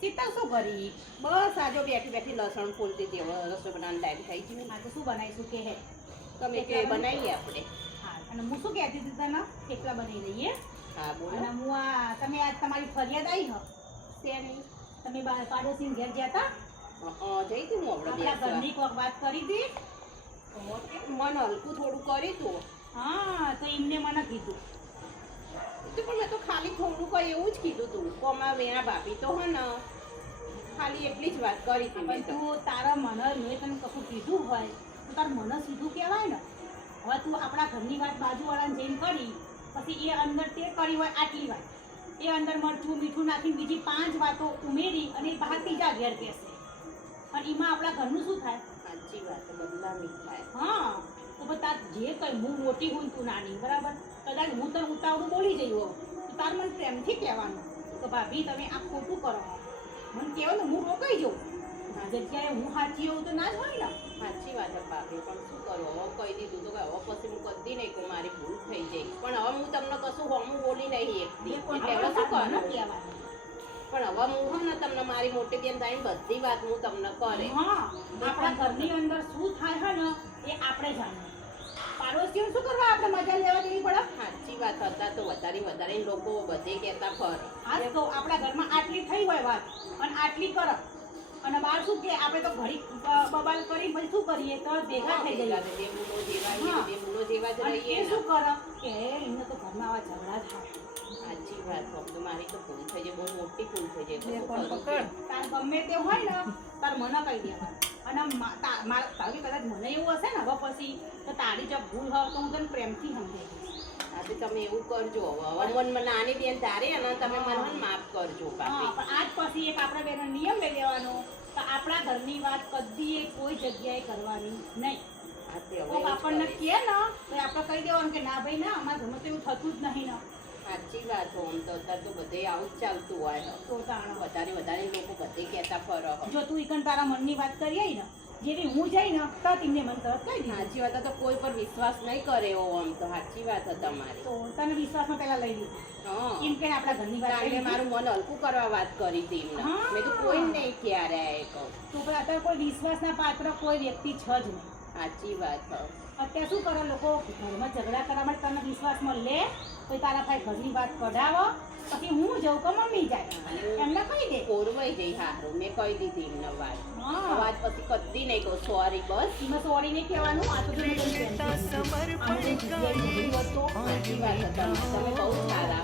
સીતા શું કરી? બસ આજો બેઠી બેઠી લસણ ફોલતી હતી. હવે રસોઈ બનાવવાનો ટાઈમ થઈ ગયો. આ તો શું બનાવીશું કે હે? તમે કે બનાવીએ આપણે. હા, અને હું શું કહેતી હતી તને? થેપલા બનાવી દઈએ. હા બોલો. અને હું આ તમે આજ તમારી ફરિયાદ આવી હ શેની? તમે પાડોશી ઘેર ગયા હતા? જઈ હતી હું આપણે આપણા ઘરની કોક વાત કરી હતી. મન હલકું થોડું કરી તું. હા, તો એમને મને કીધું. પણ મેં તો ખાલી થોડું કઈ એવું જ કીધું તું. કોમા વેણા ભાભી તો હે ને ખાલી એટલી જ વાત કરી હતી. પણ તું તારા મને મેં તને કશું કીધું હોય તો તાર મને સીધું કહેવાય ને. હવે તું આપણા ઘરની વાત બાજુવાળાને જઈને કરી, પછી એ અંદર તે કરી હોય આટલી વાત, એ અંદર મરચું મીઠું નાખીને બીજી 5 વાતો ઉમેરી અને બહાર ત્રીજા ઘેર કહેશે. પણ એમાં આપણા ઘરનું શું થાય? સાચી વાત, બદલામી થાય. હા, તો પછી તાર જે કઈ હું મોટી હું તું નાની, બરાબર? કદાચ હું તને ઉતાવળું બોલી જઈ હોઉં તો તાર મને પ્રેમથી કહેવાનું તો ભાભી તમે આ ખોટું કરો. મને કહેવાય ને હું રોકાઈ જાઉં. જગ્યાએ હું સાચી હોઉં તો ના જ હોય ને. સાચી વાત છે ભાભી, પણ શું કરું? હવે કહી દીધું તો કે હવે પછી હું કદી નહીં કે મારી ભૂલ થઈ જાય. પણ હવે હું તમને કશું હું બોલી નહીં એકદી. એટલે હવે શું કરું? પણ હવે હું હમ ને તમને મારી મોટી બેન થાય બધી વાત હું તમને કરે. હા, આપણા ઘરની અંદર શું થાય છે ને એ આપણે જાણીએ. પાડોશીઓ શું કરવા આપણે મજા લેવા દેવી પડે? સાચી વાત હતા તો વધારે લોકો બધે કહેતા ફર. આજ તો આપણા ઘરમાં આટલી થઈ હોય વાત અને આટલી કરો અને બાર શું કે આપણે તો ઘડી બબાલ કરી પછી શું કરીએ તો ભેગા થઈ જઈએ. બે મૂલો જેવા બે મૂલો જેવા જ રહીએ. એ શું કરે કે એમને તો ઘરમાં આવા ઝઘડા થાય. સાચી વાત, તો મારી તો ભૂલ થઈ જાય, બહુ મોટી ભૂલ થઈ જાય. તાર ગમે તે હોય ને તાર મને કહી દેવાનું. અને તારી કદાચ મને એવું હશે ને હવે પછી તો તારી જો ભૂલ હોય તો હું તને પ્રેમથી સમજાવીશ. આજે તમે એવું કરજો. હવે મન નાની બેન તારે અને તમે મને માફ કરજો. હા, પણ આજ પછી એક આપણે બેનો નિયમ લઈ લેવાનો કે આપણા ઘરની વાત કદી કોઈ જગ્યાએ કરવાની નહીં. કોક આપણને કહે ને તો આપણે કહી દેવાનું કે ના ભાઈ ના, અમારા ઘરમાં તો એવું થતું જ નહીં ને. સાચી વાત. આમ તો અત્યારે તો બધે આવું જ ચાલતું હોય. તો તાણ વધારે લોકો બધે કહેતા ફરો. જો તું ઈકન તારા મનની વાત કરી આવી ને જેવી હું જઈ ને તો તેમને મન તરત કહી દીધું. સાચી વાત તો કોઈ પર વિશ્વાસ નહીં કરે એવો. આમ તો સાચી વાત હતી તમારી. તો તને વિશ્વાસમાં પહેલા લઈ લીધું. હા, એમ કે આપણા ઘરની વાત કરી. મારું મન હલકું કરવા વાત કરી હતી એમને. મેં તો કોઈ નહીં ક્યારે કહું. તો પણ અત્યારે કોઈ વિશ્વાસના પાત્ર કોઈ વ્યક્તિ છે જ નહીં. સાચી વાત. અત્યારે શું કરે લોકો ઘરમાં ઝઘડા કરવા માટે તને વિશ્વાસમાં લે તો તારા ભાઈ ઘરની વાત કઢાવો પછી હું જઉં કે મમ્મી જાય એમને કહી દે. કોરવાઈ જઈ. હારું, મેં કહી દીધી એમને વાત. હા, વાત પછી કદી નહીં કહું સોરી. બસ એમાં સોરી નહીં કહેવાનું. આ તો સાચી વાત હતી. તમે બહુ સારા.